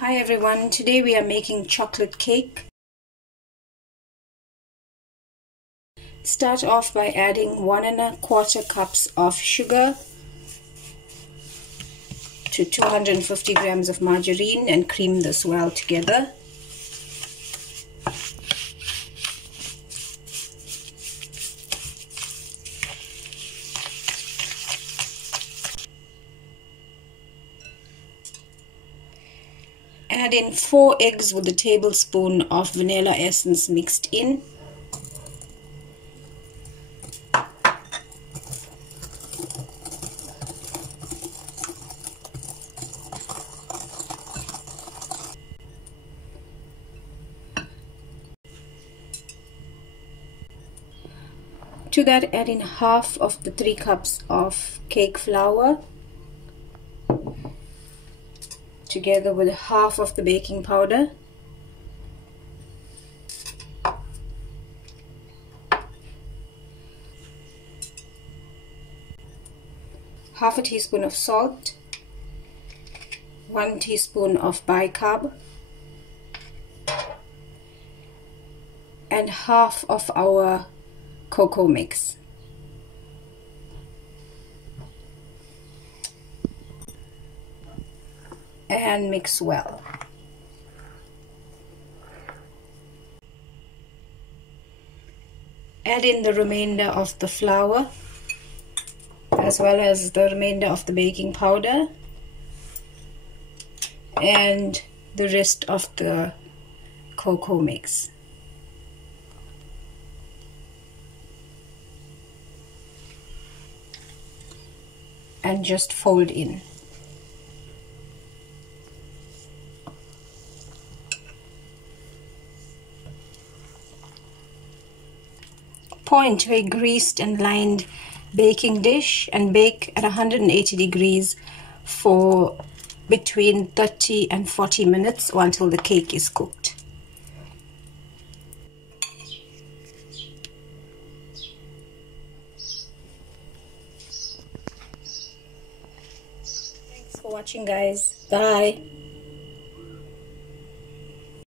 Hi everyone, today we are making chocolate cake. Start off by adding 1 1/4 cups of sugar to 250 grams of margarine and cream this well together. Add in 4 eggs with a tablespoon of vanilla essence mixed in. To that, add in half of the 3 cups of cake flour together with half of the baking powder. Half a teaspoon of salt, 1 teaspoon of bicarb, and half of our cocoa mix. And mix well. Add in the remainder of the flour as well as the remainder of the baking powder and the rest of the cocoa mix. And just fold in. Pour into a greased and lined baking dish and bake at 180 degrees for between 30 and 40 minutes or until the cake is cooked. Thanks for watching, guys. Bye.